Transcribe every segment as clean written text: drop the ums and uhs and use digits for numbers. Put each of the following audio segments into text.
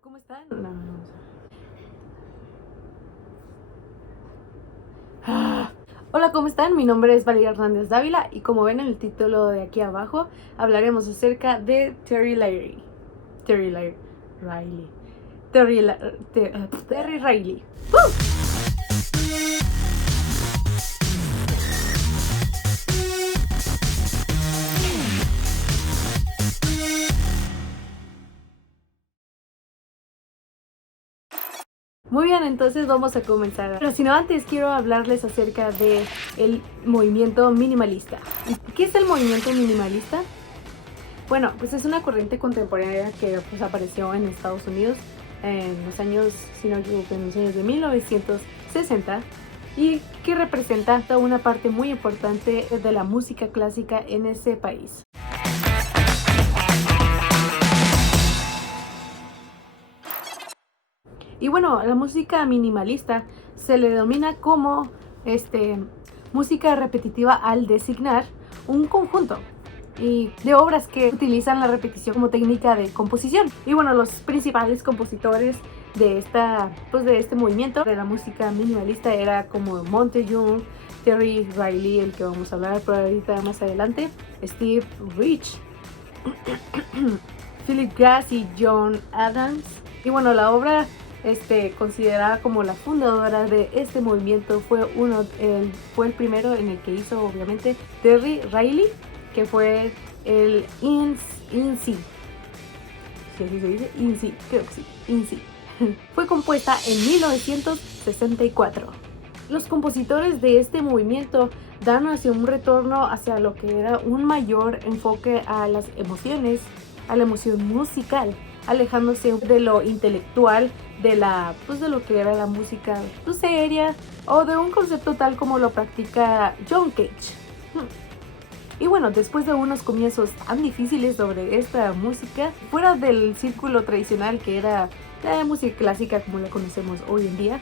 ¿Cómo están? No. Hola, ¿cómo están? Mi nombre es Valeria Hernández Dávila y como ven en el título de aquí abajo, hablaremos acerca de Terry Riley. Terry Riley. Muy bien, entonces vamos a comenzar. Pero si no, antes quiero hablarles acerca de el movimiento minimalista. ¿Y qué es el movimiento minimalista? Bueno, pues es una corriente contemporánea que pues apareció en Estados Unidos en los años, si no me equivoco, en los años de 1960 y que representa una parte muy importante de la música clásica en ese país. Y bueno, la música minimalista se le denomina como música repetitiva al designar un conjunto y de obras que utilizan la repetición como técnica de composición. Y bueno, los principales compositores de este movimiento de la música minimalista era como Monte Young, Terry Riley, el que vamos a hablar por ahorita más adelante, Steve Rich, Philip Glass y John Adams. Y bueno, la obra considerada como la fundadora de este movimiento fue el primero en el que hizo obviamente Terry Riley, que fue el INC. ¿Sí así se dice? INC, creo que sí, INC. Fue compuesta en 1964. Los compositores de este movimiento dan hacia un retorno hacia lo que era un mayor enfoque a las emociones, a la emoción musical, alejándose de lo intelectual, de lo que era la música seria o de un concepto tal como lo practica John Cage. Y bueno, después de unos comienzos tan difíciles sobre esta música, fuera del círculo tradicional que era la música clásica como la conocemos hoy en día,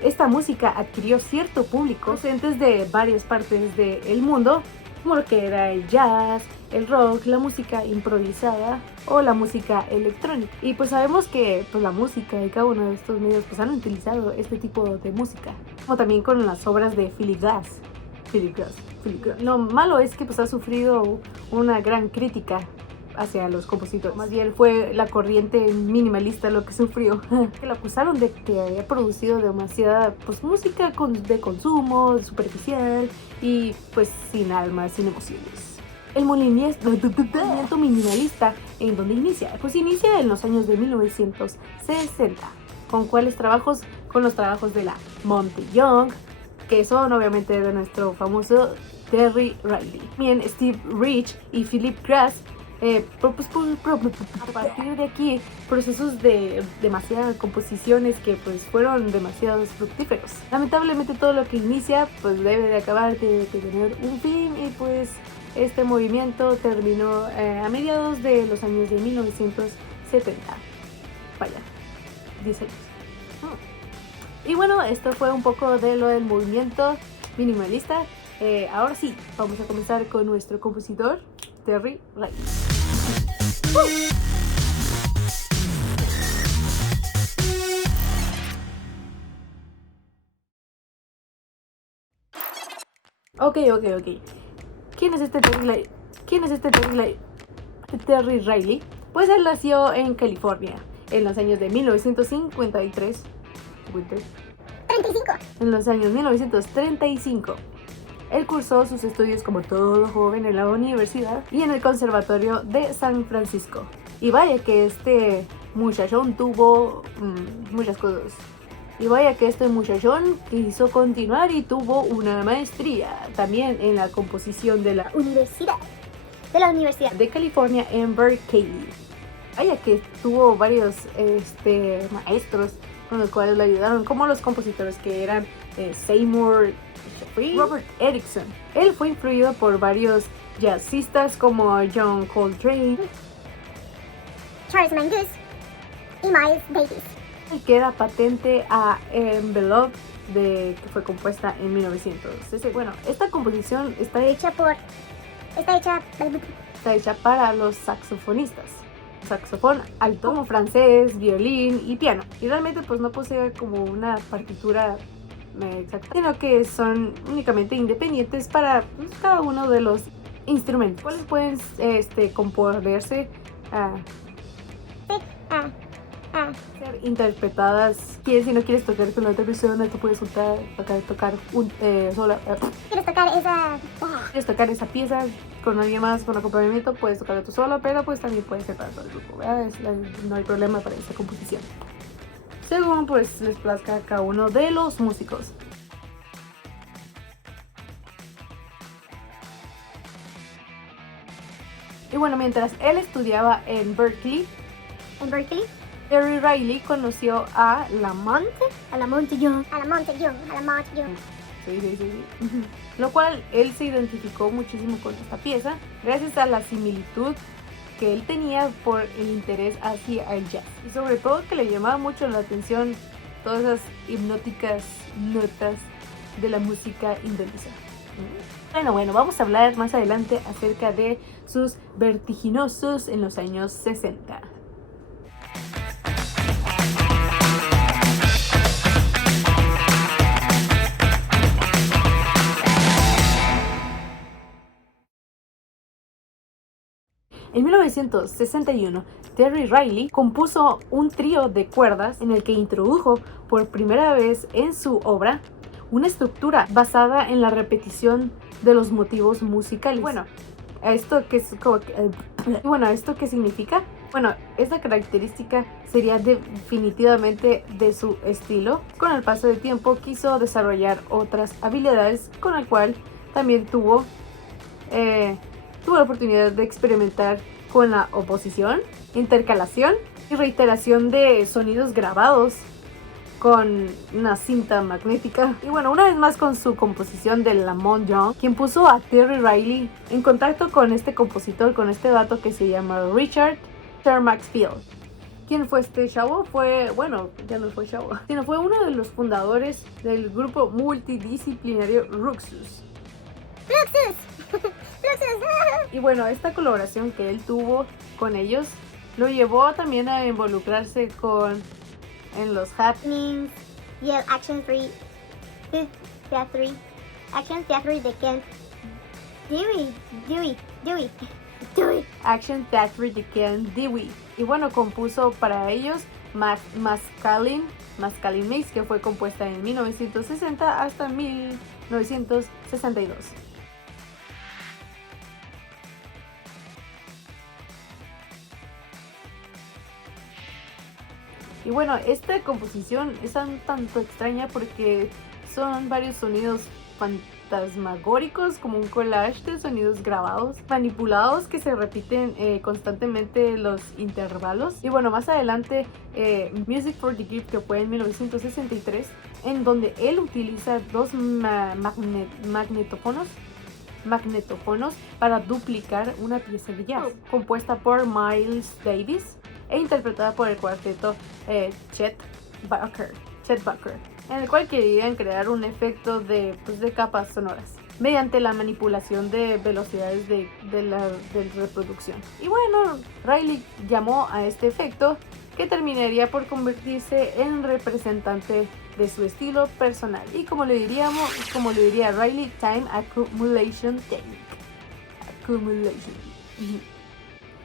esta música adquirió cierto público procedentes de varias partes del mundo, como lo que era el jazz, el rock, la música improvisada o la música electrónica. Y pues sabemos que la música y cada uno de estos medios han utilizado este tipo de música, como también con las obras de Philip Glass. Lo malo es que ha sufrido una gran crítica hacia los compositores. Más bien fue la corriente minimalista lo que sufrió, que lo acusaron de que había producido demasiada música de consumo, superficial y sin alma, sin emociones. El movimiento minimalista, ¿en dónde inicia? Pues inicia en los años de 1960. ¿Con cuáles trabajos? Con los trabajos de la Monte Young, que son obviamente de nuestro famoso Terry Riley. Bien, Steve Rich y Philip Glass, a partir de aquí, procesos de demasiadas composiciones que fueron demasiado fructíferos. Lamentablemente todo lo que inicia debe de acabar, de tener un fin y este movimiento terminó a mediados de los años de 1970. Vaya, 10 años. Y bueno, esto fue un poco de lo del movimiento minimalista. Ahora sí, vamos a comenzar con nuestro compositor, Terry Riley. Ok. ¿Quién es este Terry Riley? Pues él nació en California en los años de 1953. 35. En los años 1935. Él cursó sus estudios como todo joven en la universidad y en el Conservatorio de San Francisco. Y vaya que este muchachón tuvo muchas cosas. Y vaya que este muchachón quiso continuar y tuvo una maestría también en la composición de la Universidad de California en Berkeley. Vaya que tuvo varios maestros con los cuales le ayudaron, como los compositores que eran Seymour y Robert Erickson. Él fue influido por varios jazzistas como John Coltrane, Charles Mingus y Miles Davis. Que era patente a Envelope, que fue compuesta en 1900. Bueno, esta composición está hecha para los saxofonistas. saxofón alto, como francés, violín y piano. Y realmente pues no posee como una partitura exacta, sino que son únicamente independientes para pues, cada uno de los instrumentos, cuales pueden componerse ser interpretadas. Si no quieres tocar con la otra persona, tú puedes tocar sola. ¿Quieres tocar esa pieza con alguien más, con acompañamiento? Puedes tocarla tú sola, pero pues también puedes ser para todo el grupo, ¿verdad? No hay problema para esta composición, según pues les plazca a cada uno de los músicos. Y bueno, mientras él estudiaba en Berkeley, Terry Riley conoció a Lamont Young. Sí. Lo cual él se identificó muchísimo con esta pieza gracias a la similitud que él tenía por el interés hacia el jazz. Y sobre todo que le llamaba mucho la atención todas esas hipnóticas notas de la música inglesa. Bueno, vamos a hablar más adelante acerca de sus vertiginosos en los años 60. En 1961, Terry Riley compuso un trío de cuerdas en el que introdujo por primera vez en su obra una estructura basada en la repetición de los motivos musicales. ¿Esto qué significa? Bueno, esta característica sería definitivamente de su estilo. Con el paso del tiempo quiso desarrollar otras habilidades, con el cual también tuvo la oportunidad de experimentar con la oposición, intercalación y reiteración de sonidos grabados con una cinta magnética. Y bueno, una vez más con su composición de Lamont Young, quien puso a Terry Riley en contacto con este compositor, con este vato que se llama Richard Maxfield. ¿Quién fue este chavo? Ya no fue chavo, sino fue uno de los fundadores del grupo multidisciplinario Ruxus. Y bueno, esta colaboración que él tuvo con ellos lo llevó también a involucrarse en los happenings, Action Theatre de Ken Dewey. Action Theatre de Ken Dewey. Y bueno, compuso para ellos Mascalin Maze, que fue compuesta en 1960 hasta 1962. Y bueno, esta composición es un tanto extraña porque son varios sonidos fantasmagóricos, como un collage de sonidos grabados, manipulados, que se repiten constantemente los intervalos. Y bueno, más adelante Music for the Gift, que fue en 1963, en donde él utiliza dos magnetófonos para duplicar una pieza de jazz compuesta por Miles Davis e interpretada por el cuarteto Chet Baker, en el cual querían crear un efecto de capas sonoras mediante la manipulación de velocidades de reproducción. Y bueno, Riley llamó a este efecto, que terminaría por convertirse en representante de su estilo personal, y como le diría Riley, Time Accumulation Technique.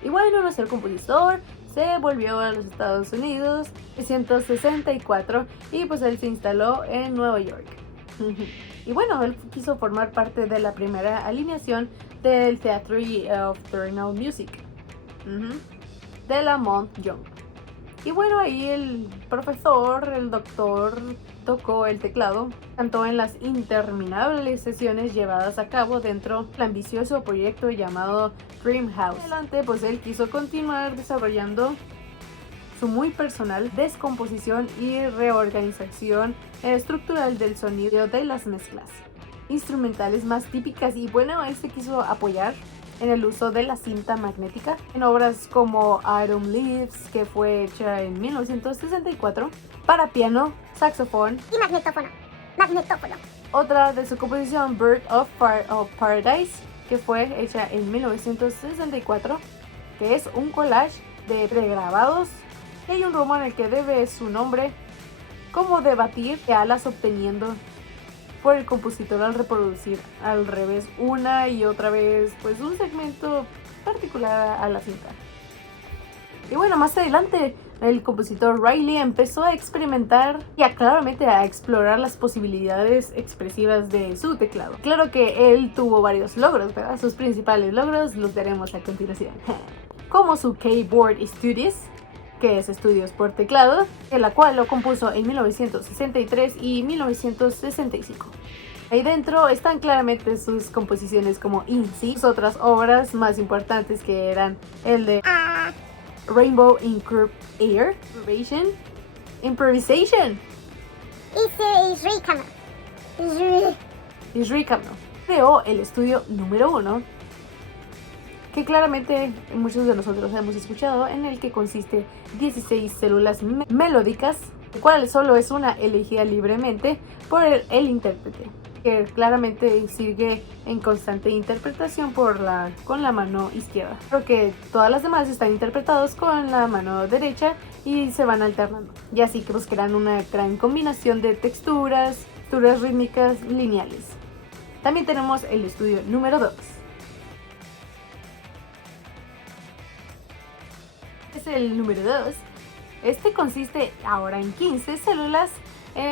Y bueno, nuestro compositor se volvió a los Estados Unidos en 1964 y pues él se instaló en Nueva York. Y bueno, él quiso formar parte de la primera alineación del Theatre of Eternal Music de Lamont Young. Y bueno, ahí el doctor tocó el teclado, cantó en las interminables sesiones llevadas a cabo dentro del ambicioso proyecto llamado Dream House. Adelante, pues él quiso continuar desarrollando su muy personal descomposición y reorganización estructural del sonido de las mezclas instrumentales más típicas. Y bueno, él se quiso apoyar en el uso de la cinta magnética en obras como Autumn Leaves, que fue hecha en 1964 para piano, saxofón y magnetófono. Otra de su composición, Bird of Paradise, que fue hecha en 1964, que es un collage de pregrabados. Y hay un rumor en el que debe su nombre como debatir que alas obteniendo por el compositor al reproducir al revés una y otra vez pues un segmento particular a la cinta. Y bueno, más adelante el compositor Riley empezó a experimentar y claramente a explorar las posibilidades expresivas de su teclado. Claro que él tuvo varios logros, ¿verdad? Sus principales logros los veremos a continuación. Como su Keyboard Studios, que es estudios por teclado, en la cual lo compuso en 1963 y 1965. Ahí dentro están claramente sus composiciones como INCI, sus otras obras más importantes que eran el de Rainbow in Curved Air, Improvisation. Ricano. Creó el estudio número 1, que claramente muchos de nosotros hemos escuchado, en el que consiste 16 células melódicas, el cual solo es una elegida libremente por el intérprete, que claramente sigue en constante interpretación con la mano izquierda, porque todas las demás están interpretados con la mano derecha y se van alternando, y así que crean una gran combinación de texturas rítmicas lineales. También tenemos el estudio número 2. Es el número 2. Este consiste ahora en 15 células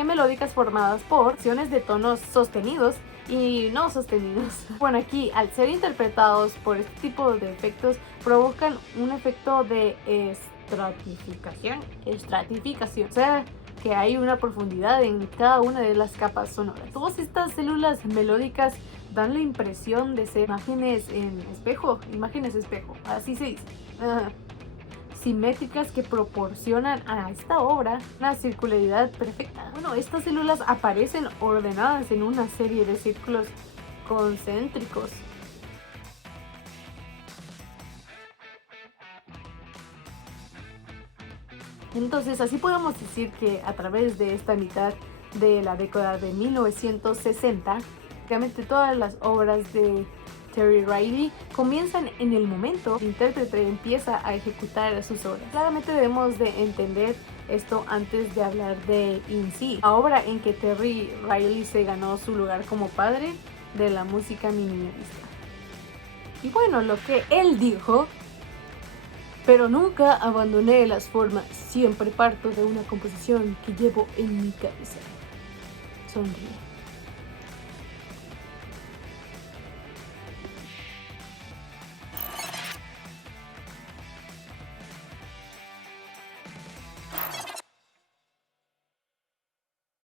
melódicas formadas por secciones de tonos sostenidos y no sostenidos. Bueno, aquí al ser interpretados por este tipo de efectos provocan un efecto de estratificación, o sea que hay una profundidad en cada una de las capas sonoras. Todas estas células melódicas dan la impresión de ser imágenes espejo, así se dice. Simétricas que proporcionan a esta obra una circularidad perfecta. Bueno, estas células aparecen ordenadas en una serie de círculos concéntricos. Entonces, así podemos decir que a través de esta mitad de la década de 1960, realmente todas las obras de Terry Riley comienzan en el momento que el intérprete empieza a ejecutar sus obras. Claramente debemos de entender esto antes de hablar de INCI, la obra en que Terry Riley se ganó su lugar como padre de la música minimalista. Y bueno, lo que él dijo: pero nunca abandoné las formas, siempre parto de una composición que llevo en mi cabeza. Sonríe.